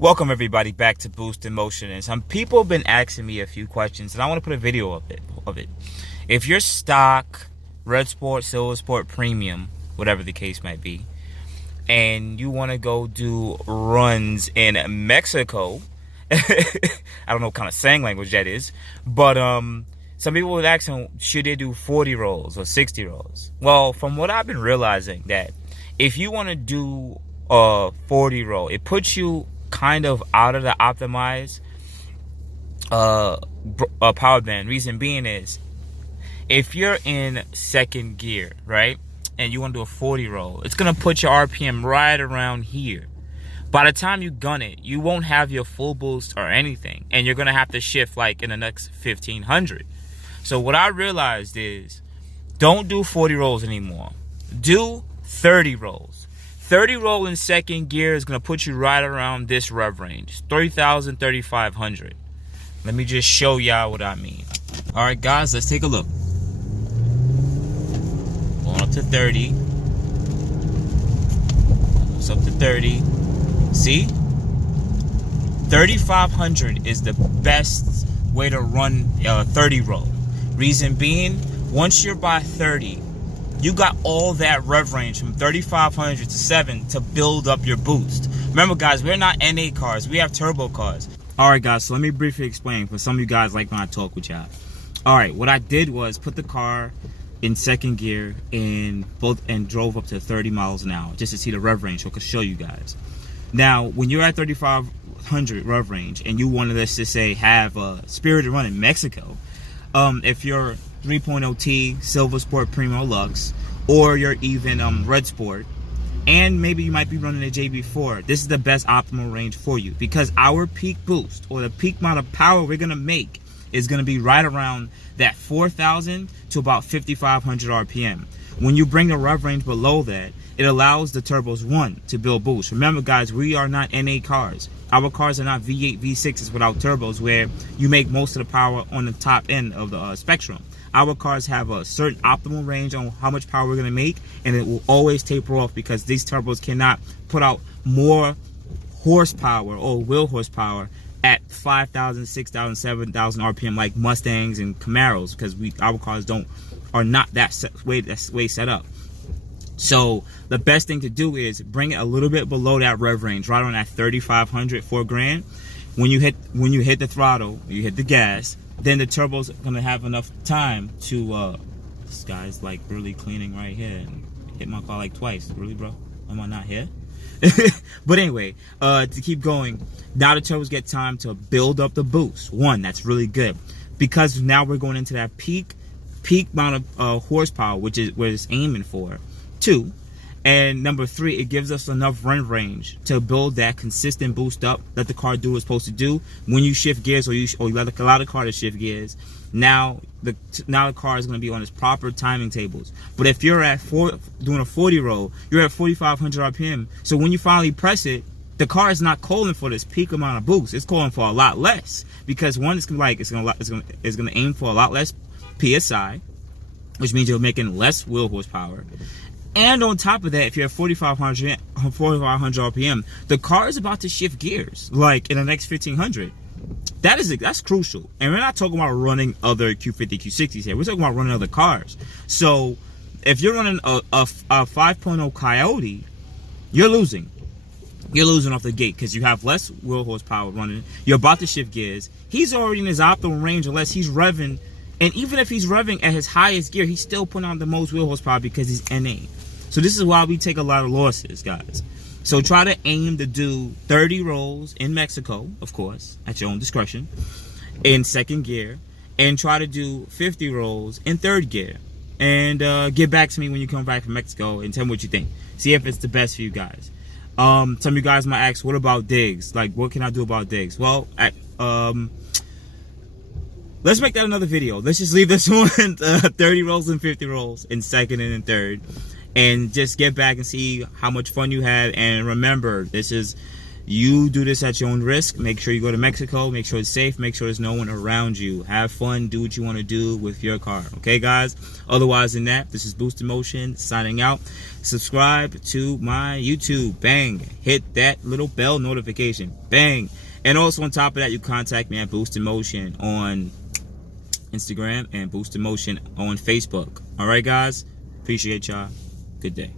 Welcome everybody back to Boost in Motion. And some people have been asking me a few questions, and I want to put a video of it. If you're stock, Redsport, Silversport, Premium, whatever the case might be, and you want to go do runs in Mexico, I don't know what kind of slang language that is, but some people would ask them, should they do 40 rolls or 60 rolls? Well, from what I've been realizing, that if you want to do a 40 roll, it puts you kind of out of the optimized power band. Reason being is, if you're in second gear, right, and you want to do a 40 roll, it's gonna put your RPM right around here. By the time you gun it, you won't have your full boost or anything, and you're gonna have to shift like in the next 1500. So what I realized is, don't do 40 rolls anymore. Do 30 rolls. 30 roll in second gear is going to put you right around this rev range, 3,000, 3,500. Let me just show y'all what I mean. All right, guys, let's take a look. Going up to 30. Almost up to 30. See? 3,500 is the best way to run 30 roll. Reason being, once you're by 30, you got all that rev range from 3,500 to 7 to build up your boost. Remember, guys, we're not NA cars. We have turbo cars. All right, guys, so let me briefly explain for some of you guys like when I talk with y'all. All right, what I did was put the car in second gear and drove up to 30 miles an hour just to see the rev range, so I could show you guys. Now, when you're at 3,500 rev range and you wanted, let's just say, have a spirited run in Mexico, if you're 3.0T, Silversport, Primo, Luxe, or you're even Redsport, and maybe you might be running a JB4, this is the best optimal range for you, because our peak boost, or the peak amount of power we're going to make, is going to be right around that 4,000 to about 5,500 RPM. When you bring the rev range below that, it allows the turbos, one, to build boost. Remember, guys, we are not NA cars. Our cars are not V8, V6s without turbos, where you make most of the power on the top end of the spectrum. Our cars have a certain optimal range on how much power we're going to make, and it will always taper off because these turbos cannot put out more horsepower or wheel horsepower at 5,000, 6,000, 7,000 RPM like Mustangs and Camaros, because our cars are not that way set up. So the best thing to do is bring it a little bit below that rev range, right on that 3,500, 4 grand. When you hit the throttle, you hit the gas, then the turbo's gonna have enough time to this guy's like really cleaning right here and hit my car like twice. Really, bro? Am I not here? But anyway, to keep going, now the turbos get time to build up the boost. One, that's really good, because now we're going into that peak amount of horsepower, which is what it's aiming for. 2, and number 3, it gives us enough run range to build that consistent boost up that the car do what it's supposed to do. When you shift gears, or you allow the car to shift gears, now the car is going to be on its proper timing tables. But if you're at doing a 40 roll, you're at 4,500 RPM. So when you finally press it, the car is not calling for this peak amount of boost. It's calling for a lot less, because one, it's going to aim for a lot less PSI, which means you're making less wheel horsepower. And on top of that, if you're at 4,500 RPM, the car is about to shift gears like in the next 1,500. That's crucial. And we're not talking about running other Q50 Q60s here. We're talking about running other cars. So if you're running a 5.0 Coyote, you're losing. You're losing off the gate because you have less wheel horsepower running. You're about to shift gears. He's already in his optimal range unless he's revving. And even if he's revving at his highest gear, he's still putting on the most wheel horsepower because he's NA. So this is why we take a lot of losses, guys. So try to aim to do 30 rolls in Mexico, of course, at your own discretion, in second gear, and try to do 50 rolls in third gear. And get back to me when you come back from Mexico and tell me what you think. See if it's the best for you guys. Some of you guys might ask, what about digs? Like, what can I do about digs? Well, let's make that another video. Let's just leave this one 30 rolls and 50 rolls in second and in third, and just get back and see how much fun you had. And remember, this is You do this at your own risk. Make sure you go to Mexico. Make sure it's safe. Make sure there's no one around you. Have fun. Do what you want to do with your car. Okay, guys? Otherwise than that, this is BOOSTINMOTION signing out. Subscribe to my YouTube. Bang. Hit that little bell notification. Bang. And also on top of that, you contact me at BOOSTINMOTION on Instagram and BOOSTINMOTION on Facebook. All right, guys? Appreciate y'all. Good day.